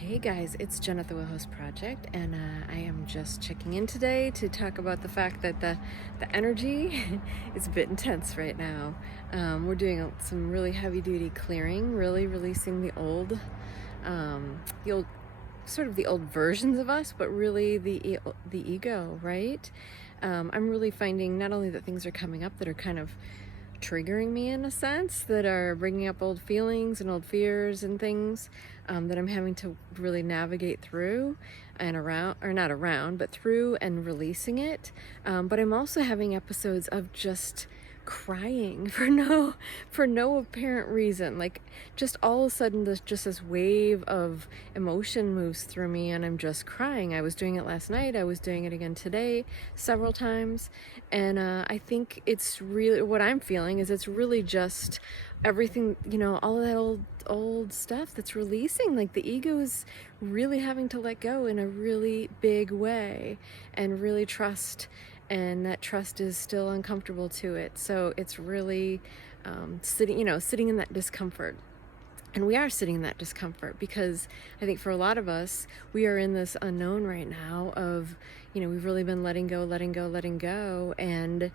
Hey guys, it's Jen at the Wellhouse Project, and I am just checking in today to talk about the fact that the energy is a bit intense right now. We're doing some really heavy-duty clearing, really releasing the old sort of the old versions of us, but really the ego, right? I'm really finding not only that things are coming up that are kind of triggering me in a sense, that are bringing up old feelings and old fears and things that I'm having to really navigate through and around, or not around, but through and releasing it. But I'm also having episodes of just crying for no apparent reason. Like, just all of a sudden this wave of emotion moves through me and I'm just crying. I was doing it last night, I was doing it again today several times, and I think it's really what I'm feeling is it's really just everything, all of that old stuff that's releasing. Like, the ego is really having to let go in a really big way and really trust, and that trust is still uncomfortable to it. So it's really sitting in that discomfort. And we are sitting in that discomfort because I think for a lot of us, we are in this unknown right now of, we've really been letting go, letting go, letting go. And,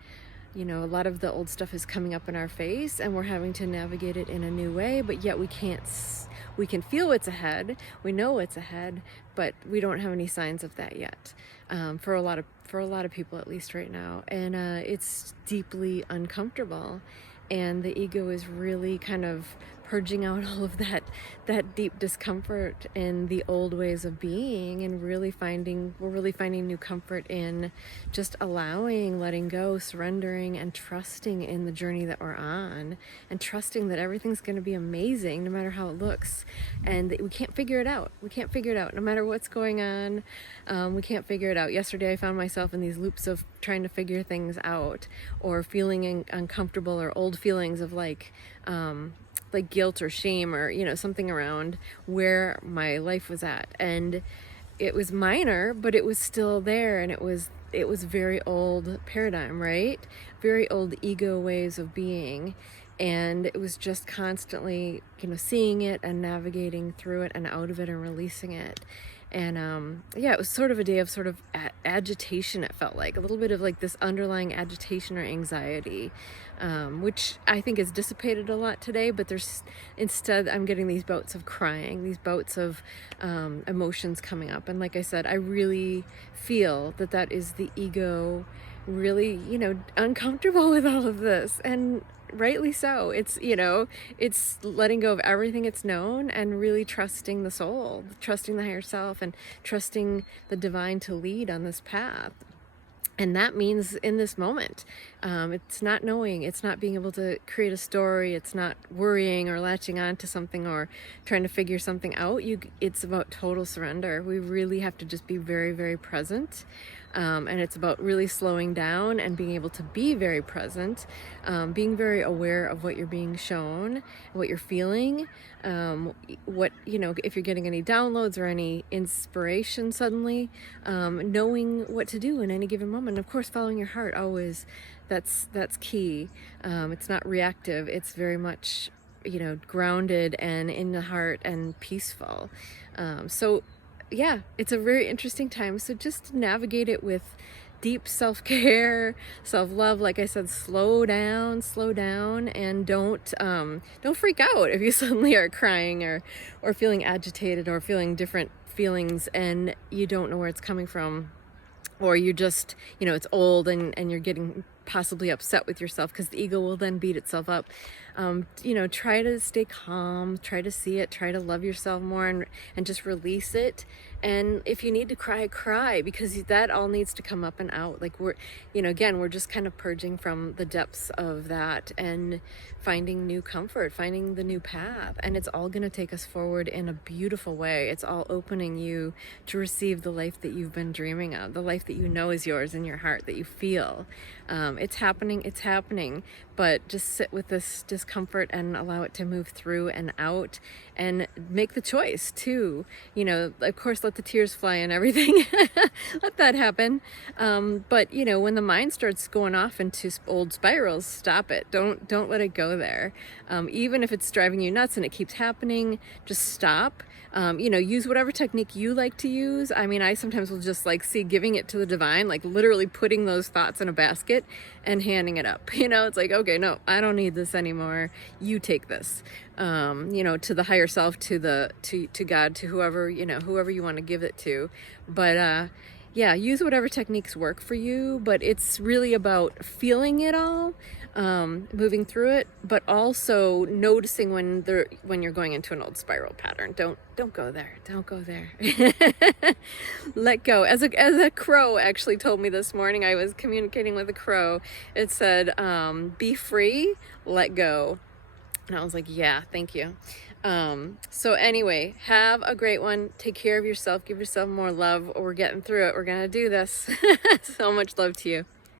a lot of the old stuff is coming up in our face and we're having to navigate it in a new way, but yet we can feel it's ahead. We know it's ahead, but we don't have any signs of that yet. For a lot of people, at least right now. And it's deeply uncomfortable. And the ego is really kind of purging out all of that deep discomfort in the old ways of being, and we're really finding new comfort in just allowing, letting go, surrendering, and trusting in the journey that we're on, and trusting that everything's going to be amazing no matter how it looks, and that we can't figure it out. No matter what's going on. We can't figure it out. Yesterday I found myself in these loops of trying to figure things out, or feeling uncomfortable, or old feelings of like guilt or shame, or something around where my life was at. And it was minor, but it was still there, and it was very old paradigm, right? Very old ego ways of being. And it was just constantly seeing it and navigating through it and out of it and releasing it. And it was sort of a day of sort of agitation. It felt like a little bit of like this underlying agitation or anxiety, which I think is dissipated a lot today. But instead I'm getting these bouts of crying, these bouts of emotions coming up. And like I said, I really feel that is the ego really uncomfortable with all of this, and rightly so. It's letting go of everything it's known and really trusting the soul, trusting the higher self, and trusting the divine to lead on this path. And that means in this moment, it's not knowing, it's not being able to create a story, it's not worrying or latching on to something or trying to figure something out. It's about total surrender. We really have to just be very, very present. And it's about really slowing down and being able to be very present, being very aware of what you're being shown, what you're feeling, if you're getting any downloads or any inspiration suddenly, knowing what to do in any given moment. Of course, following your heart always, that's key. It's not reactive. It's very much, grounded and in the heart and peaceful. Yeah, it's a very interesting time. So just navigate it with deep self-care, self-love. Like I said, slow down, and don't freak out if you suddenly are crying or feeling agitated or feeling different feelings and you don't know where it's coming from, or you're just, it's old and you're getting possibly upset with yourself, because the ego will then beat itself up. Try to stay calm, try to see it, try to love yourself more, and just release it. And if you need to cry, because that all needs to come up and out. Like, we're just kind of purging from the depths of that and finding new comfort, finding the new path. And it's all going to take us forward in a beautiful way. It's all opening you to receive the life that you've been dreaming of, the life that is yours in your heart, that you feel. It's happening, but just sit with this discomfort and allow it to move through and out, and make the choice to, you know, of course, let the tears fly and everything. Let that happen. But you know, when the mind starts going off into old spirals, stop it. Don't let it go there. Even if it's driving you nuts and it keeps happening, just stop. You know, use whatever technique you like to use. I mean, I sometimes will just like see giving it to the divine, like literally putting those thoughts in a basket and handing it up. You know, it's like, okay, no, I don't need this anymore. You take this. You know, to the higher self, to God, to whoever, you know, whoever you want to give it to. But yeah, use whatever techniques work for you, but it's really about feeling it all, moving through it, but also noticing when you're going into an old spiral pattern. Don't go there. Don't go there. Let go. As a crow actually told me this morning, I was communicating with a crow. It said, be free, let go. And I was like, yeah, thank you. So anyway, have a great one. Take care of yourself. Give yourself more love. We're getting through it. We're going to do this. So much love to you.